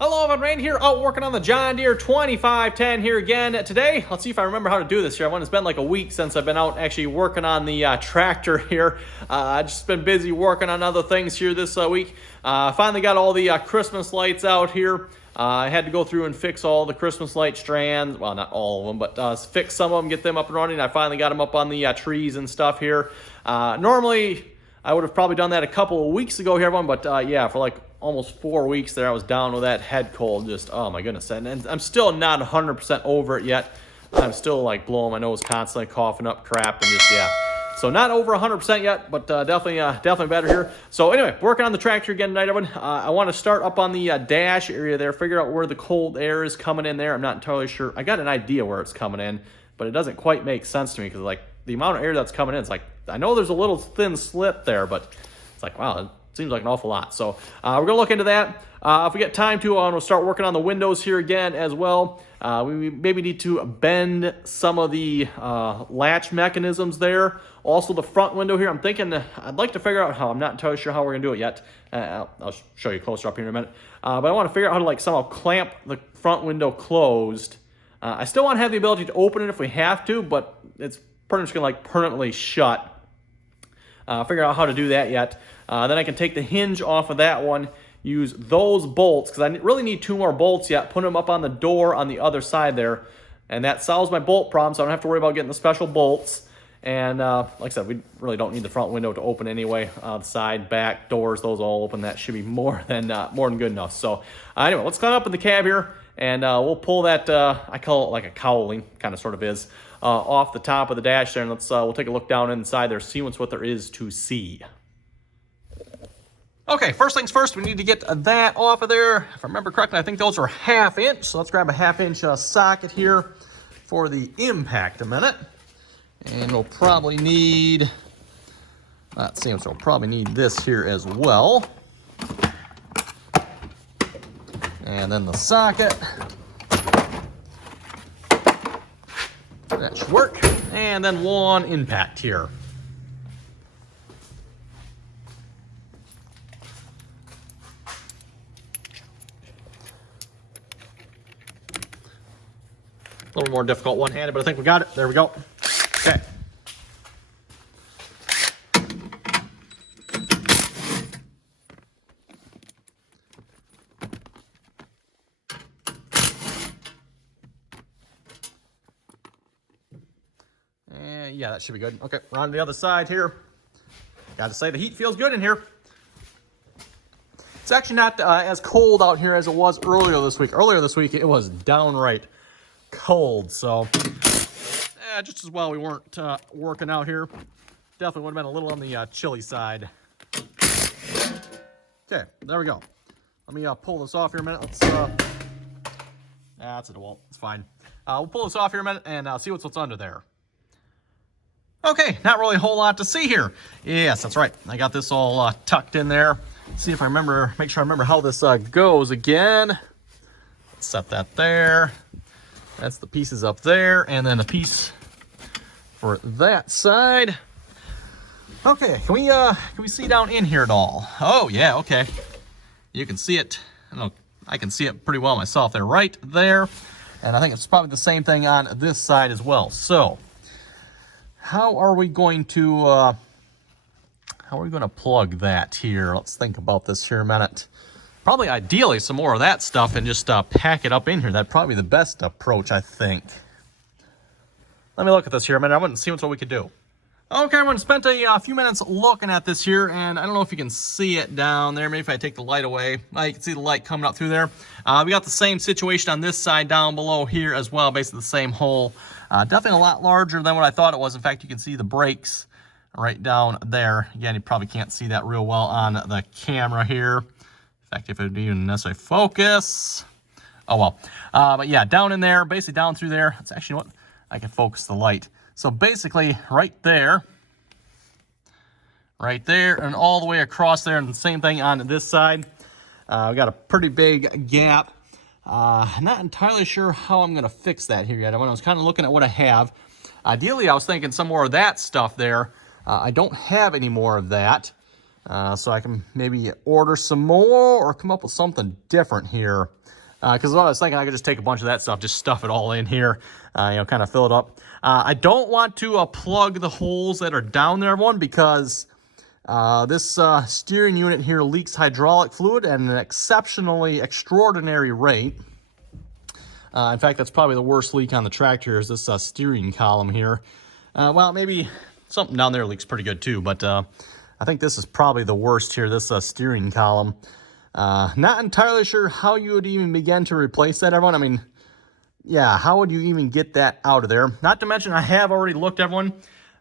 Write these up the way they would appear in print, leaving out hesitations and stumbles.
Hello, I'm Rain here, out working on the John Deere 2510 here again today. Let's see if I remember how to do this here. It's been like a week since I've been out actually working on the tractor here. I've just been busy working on other things here this week. Finally got all the Christmas lights out here. I had to go through and fix all the Christmas light strands. Well, not all of them, but fix some of them, get them up and running. I finally got them up on the trees and stuff here. Normally, I would have probably done that a couple of weeks ago here, everyone, but yeah, for like almost 4 weeks there, I was down with that head cold. Just, oh my goodness. And I'm still not 100% over it yet. I'm still like blowing my nose constantly, coughing up crap, and just, yeah. So not over 100% yet, but definitely better here. So anyway, working on the tractor again tonight, everyone. I want to start up on the dash area there, figure out where the cold air is coming in there. I'm not entirely sure. I got an idea where it's coming in, but it doesn't quite make sense to me because like the amount of air that's coming in, it's like, I know there's a little thin slit there, but it's like, wow, it seems like an awful lot. So we're going to look into that. If we get time to, we'll start working on the windows here again as well. We maybe need to bend some of the latch mechanisms there. Also the front window here, I'm thinking I'd like to figure out how. I'm not entirely sure how we're going to do it yet. I'll show you closer up here in a minute. But I want to figure out how to like somehow clamp the front window closed. I still want to have the ability to open it if we have to, but it's pretty much going to like permanently shut. Figure out how to do that yet. Then I can take the hinge off of that one, use those bolts, because I really need 2 more bolts yet, put them up on the door on the other side there, and that solves my bolt problem, so I don't have to worry about getting the special bolts. And like I said, we really don't need the front window to open anyway. The side, back, doors, those all open. That should be more than good enough. So anyway, let's climb up in the cab here, and we'll pull that, I call it like a cowling, kind of sort of is, off the top of the dash there, and we'll take a look down inside there, see what there is to see. Okay, first things first, we need to get that off of there. If I remember correctly, I think those are 1/2 inch. So let's grab a 1/2 inch socket here for the impact a minute. And we'll probably need, let's see, so we'll probably need this here as well. And then the socket. That should work. And then 1 impact here. A little more difficult one-handed, but I think we got it. There we go. Okay. And yeah, that should be good. Okay, we're on the other side here. Got to say, the heat feels good in here. It's actually not as cold out here as it was earlier this week. Earlier this week, it was downright cold, so just as well we weren't working out here. Definitely would have been a little on the chilly side. Okay, there we go. Let me pull this off here a minute. Let's that's it. Well, it's fine. We'll pull this off here a minute and see what's under there. Okay, not really a whole lot to see here. Yes, that's right. I got this all tucked in there. See if I remember. Make sure I remember how this goes again. Let's set that there. That's the pieces up there, and then a piece for that side. Okay, can we see down in here at all? Oh yeah, okay. You can see it. I can see it pretty well myself. They're right there, and I think it's probably the same thing on this side as well. So, how are we going to plug that here? Let's think about this here a minute. Probably ideally some more of that stuff and just pack it up in here. That'd probably be the best approach, I think. Let me look at this here a minute. I want to see what we could do. Okay, everyone, spent a few minutes looking at this here, and I don't know if you can see it down there. Maybe if I take the light away, you can see the light coming up through there. We got the same situation on this side down below here as well, basically the same hole. Definitely a lot larger than what I thought it was. In fact, you can see the brakes right down there. Again, you probably can't see that real well on the camera here. In fact, if it would even necessarily focus. Oh well. But yeah, down in there, basically down through there. It's actually what I can focus the light. So basically right there, and all the way across there, and the same thing on this side. We got a pretty big gap. Not entirely sure how I'm going to fix that here yet. When I was kind of looking at what I have, ideally I was thinking some more of that stuff there. I don't have any more of that. so I can maybe order some more or come up with something different here. Because what I was thinking, I could just take a bunch of that stuff, just stuff it all in here, kind of fill it up. I don't want to plug the holes that are down there, everyone, because this steering unit here leaks hydraulic fluid at an extraordinary rate. In fact, that's probably the worst leak on the tractor is this steering column here. Well, maybe something down there leaks pretty good too, but I think this is probably the worst here, this steering column. Not entirely sure how you would even begin to replace that, everyone. I mean, yeah, how would you even get that out of there? Not to mention, I have already looked, everyone.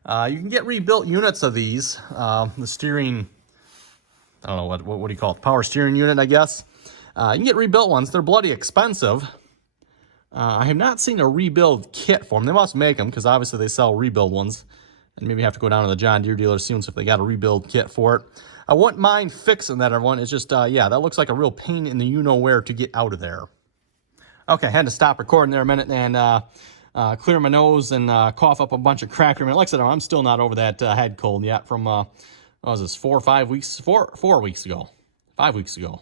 You can get rebuilt units of these. The steering, I don't know, what do you call it? Power steering unit, I guess. You can get rebuilt ones. They're bloody expensive. I have not seen a rebuild kit for them. They must make them because obviously they sell rebuild ones. And maybe have to go down to the John Deere dealer see if they got a rebuild kit for it. I wouldn't mind fixing that, everyone. It's just, yeah, that looks like a real pain in the you-know-where to get out of there. Okay, I had to stop recording there a minute and clear my nose and cough up a bunch of cracker. Like I said, I'm still not over that head cold yet from, what was this, 4 weeks ago. 5 weeks ago.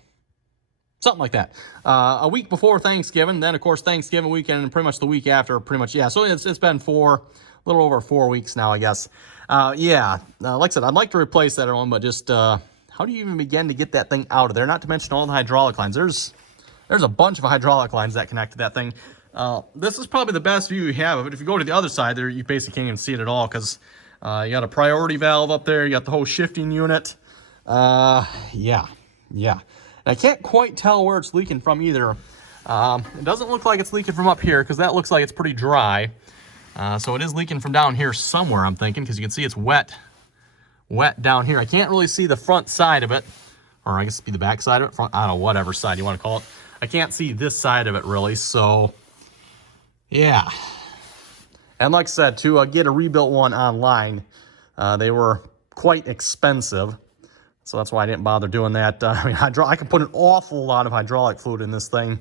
Something like that. A week before Thanksgiving, then, of course, Thanksgiving weekend, and pretty much the week after, pretty much, yeah. So it's been a little over 4 weeks now, I guess. Yeah, like I said, I'd like to replace that one, but just how do you even begin to get that thing out of there? Not to mention all the hydraulic lines. There's a bunch of hydraulic lines that connect to that thing. This is probably the best view you have of it. If you go to the other side there, you basically can't even see it at all because you got a priority valve up there. You got the whole shifting unit. Yeah. And I can't quite tell where it's leaking from either. It doesn't look like it's leaking from up here because that looks like it's pretty dry. So it is leaking from down here somewhere, I'm thinking, because you can see it's wet down here. I can't really see the front side of it, or I guess it'd be the back side of it. I don't know, whatever side you want to call it. I can't see this side of it really, so yeah. And like I said, to get a rebuilt one online, they were quite expensive. So that's why I didn't bother doing that. I mean, I can put an awful lot of hydraulic fluid in this thing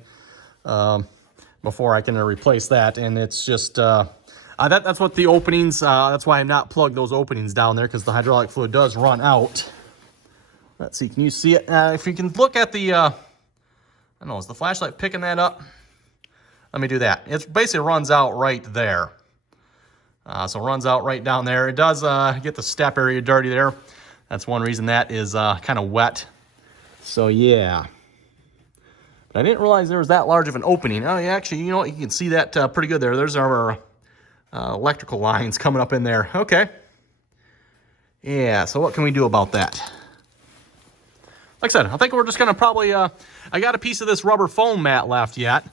before I can replace that. And it's just, that's what the openings, that's why I've not plugged those openings down there because the hydraulic fluid does run out. Let's see, can you see it? If you can look at the, I don't know, is the flashlight picking that up? Let me do that. It basically runs out right there. So it runs out right down there. It does get the step area dirty there. That's one reason that is kind of wet. So yeah. But I didn't realize there was that large of an opening. Oh, yeah, actually, you know what? You can see that pretty good there. There's our electrical lines coming up in there. Okay. Yeah, so what can we do about that? Like I said, I think we're just going to probably... I got a piece of this rubber foam mat left yet.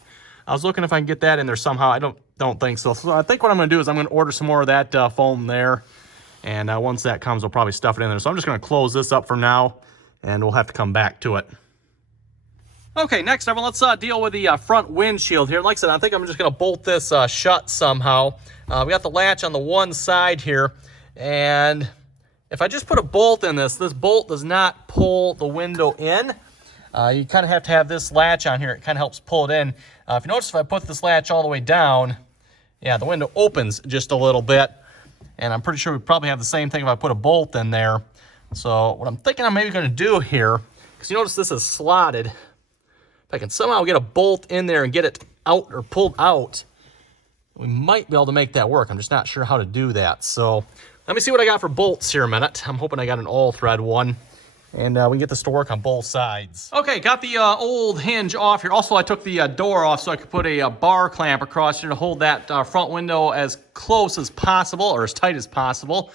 I was looking if I can get that in there somehow. I don't think so. So I think what I'm going to do is I'm going to order some more of that foam there. And once that comes, we'll probably stuff it in there. So I'm just going to close this up for now, and we'll have to come back to it. Okay, next, everyone, let's deal with the front windshield here. Like I said, I think I'm just going to bolt this shut somehow. We got the latch on the one side here, and if I just put a bolt in this bolt does not pull the window in. You kind of have to have this latch on here. It kind of helps pull it in. If you notice, if I put this latch all the way down, yeah, the window opens just a little bit. And I'm pretty sure we probably have the same thing if I put a bolt in there. So what I'm thinking I'm maybe going to do here, because you notice this is slotted. If I can somehow get a bolt in there and get it out or pulled out, we might be able to make that work. I'm just not sure how to do that. So let me see what I got for bolts here a minute. I'm hoping I got an all-thread one. And we can get this to work on both sides. Okay, got the old hinge off here. Also, I took the door off so I could put a bar clamp across here to hold that front window as close as possible, or as tight as possible.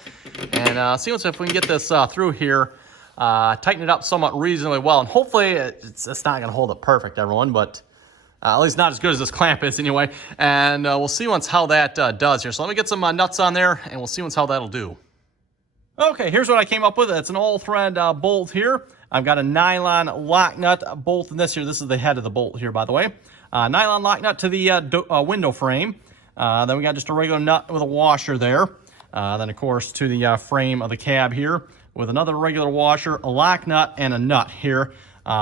And see if we can get this through here, tighten it up somewhat reasonably well. And hopefully, it's not going to hold it perfect, everyone, but at least not as good as this clamp is anyway. And we'll see once how that does here. So let me get some nuts on there, and we'll see once how that'll do. Okay, here's what I came up with. It's an all-thread bolt here. I've got a nylon lock nut bolt in this here. This is the head of the bolt here, by the way. Nylon lock nut to the window frame. Then we got just a regular nut with a washer there. Then, of course, to the frame of the cab here with another regular washer, a lock nut, and a nut here.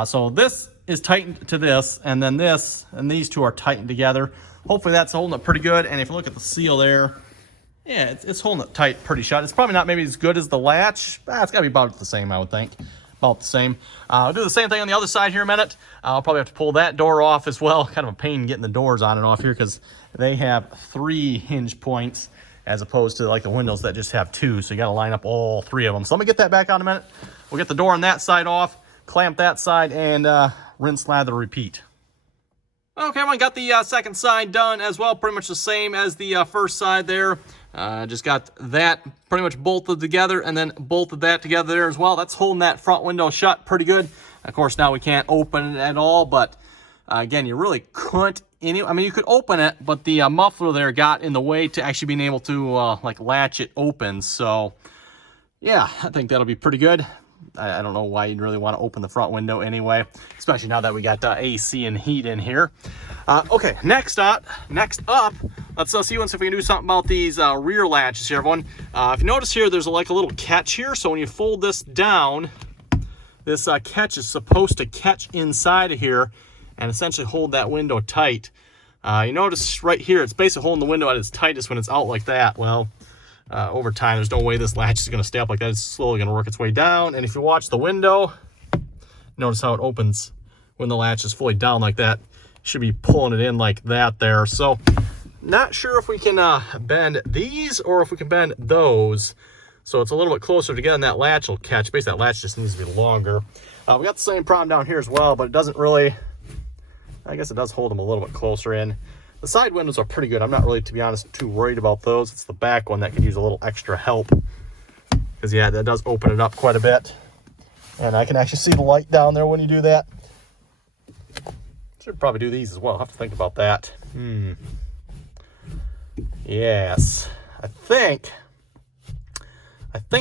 So this is tightened to this, and then this and these two are tightened together. Hopefully that's holding it pretty good. And if you look at the seal there, yeah, it's holding it tight pretty shut. It's probably not maybe as good as the latch. It's got to be about the same, I would think. about the same. I'll do the same thing on the other side here in a minute. I'll probably have to pull that door off as well. Kind of a pain getting the doors on and off here because they have 3 hinge points as opposed to like the windows that just have 2. So you got to line up all 3 of them. So let me get that back on in a minute. We'll get the door on that side off, clamp that side, and rinse, lather, repeat. Okay, everyone, got the second side done as well. Pretty much the same as the first side there. Just got that pretty much bolted together and then bolted that together there as well. That's holding that front window shut pretty good. Of course, now we can't open it at all, but again, you really couldn't. I mean, you could open it, but the muffler there got in the way to actually being able to like latch it open. So yeah, I think that'll be pretty good. I don't know why you'd really want to open the front window anyway, especially now that we got AC and heat in here. Okay, next up, let's see if we can do something about these rear latches here, everyone. If you notice here, there's like a little catch here. So when you fold this down, this catch is supposed to catch inside of here and essentially hold that window tight. You notice right here, it's basically holding the window at its tightest when it's out like that. Well, over time, there's no way this latch is going to stay up like that. It's slowly going to work its way down. And if you watch the window, notice how it opens when the latch is fully down like that. Should be pulling it in like that there. So not sure if we can bend these or if we can bend those. So it's a little bit closer together and that latch will catch. Basically, that latch just needs to be longer. We got the same problem down here as well, but it doesn't really, I guess it does hold them a little bit closer in. The side windows are pretty good. I'm not really, to be honest, too worried about those. It's the back one that could use a little extra help. Because, yeah, that does open it up quite a bit. And I can actually see the light down there when you do that. Should probably do these as well. I'll have to think about that. Yes. I think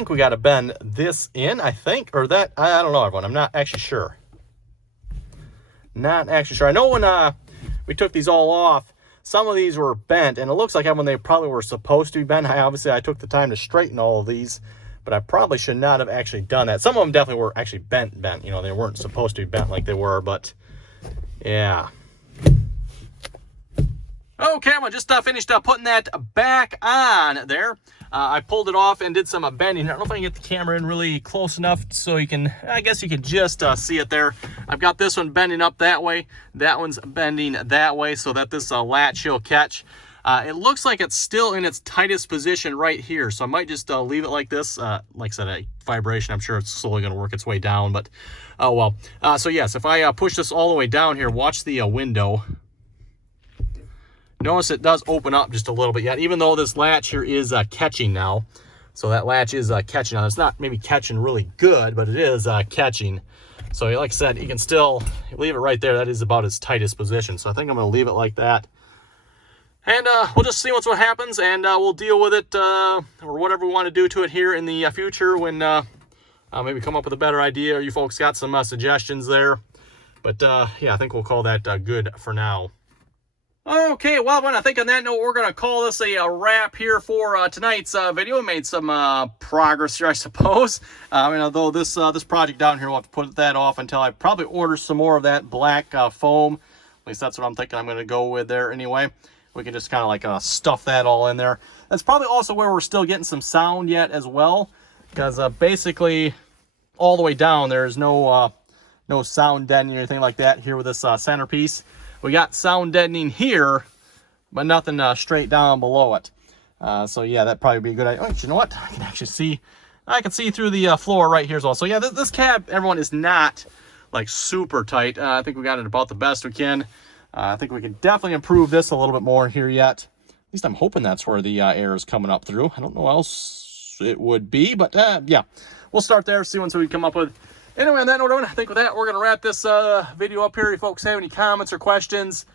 we got to bend this in, or that. I don't know, everyone. I'm not actually sure. Not actually sure. I know when we took these all off, some of these were bent, and it looks like when they probably were supposed to be bent. I took the time to straighten all of these, but I probably should not have actually done that. Some of them definitely were actually bent. You know, they weren't supposed to be bent like they were, but yeah. Okay, I just finished putting that back on there. I pulled it off and did some bending. I don't know if I can get the camera in really close enough so you can, I guess you can just see it there. I've got this one bending up that way. That one's bending that way so that this latch will catch. It looks like it's still in its tightest position right here. So I might just leave it like this. Like I said, a vibration, I'm sure it's slowly going to work its way down, but oh well. So yes, if I push this all the way down here, watch the window. Notice it does open up just a little bit yet, even though this latch here is catching now. So that latch is catching now. It's not maybe catching really good, but it is catching. So like I said, you can still leave it right there. That is about its tightest position. So I think I'm going to leave it like that. And we'll just see what happens, and we'll deal with it or whatever we want to do to it here in the future when maybe come up with a better idea, or you folks got some suggestions there. But yeah, I think we'll call that good for now. Okay, well, I think on that note, we're going to call this a wrap here for tonight's video. We made some progress here, I suppose. Although this project down here, we'll have to put that off until I probably order some more of that black foam. At least that's what I'm thinking I'm going to go with there anyway. We can just kind of like stuff that all in there. That's probably also where we're still getting some sound yet as well. Because basically, all the way down, there's no sound deadening or anything like that here with this centerpiece. We got sound deadening here, but nothing straight down below it. So yeah, that'd probably be a good idea. Oh, you know what? I can actually see. I can see through the floor right here as well. So yeah, this cab, everyone, is not like super tight. I think we got it about the best we can. I think we can definitely improve this a little bit more here yet. At least I'm hoping that's where the air is coming up through. I don't know what else it would be, but yeah, we'll start there, see what we come up with. Anyway, on that note, I think with that, we're going to wrap this video up here. If you folks have any comments or questions,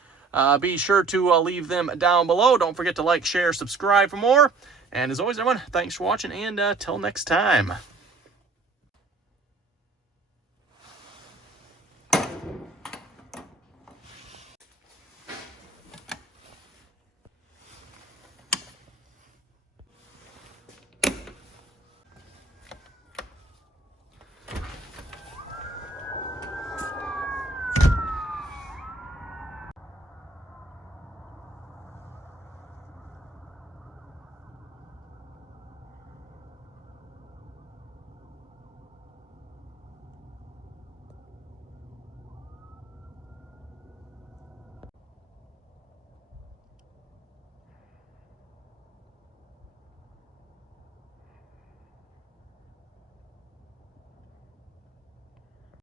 be sure to leave them down below. Don't forget to like, share, subscribe for more. And as always, everyone, thanks for watching, and till next time.